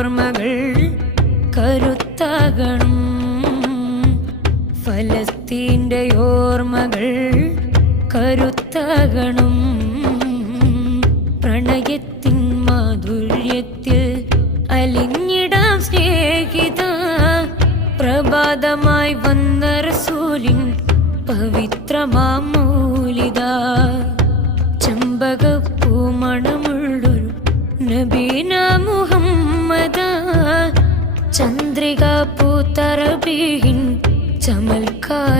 ഓർമ്മകൾ കരുത്താകണം. ഫലസ്തീൻ്റെ ഓർമ്മകൾ കരുത്താകണം. പ്രണയത്തിൻ മാധുര്യത്തിൽ അലിഞ്ഞിടാം സ്നേഹിത. പ്രഭാതമായി വന്ന റസൂലിൻ പവിത്രമാം മൗലിദ. ചെമ്പകപ്പൂ മണമുള്ളൊരു നബീന മുഹമ്മദ. ചന്ദ്രിക പൂത്തറബീൻ ചമൽക്കാരമേകുദാ.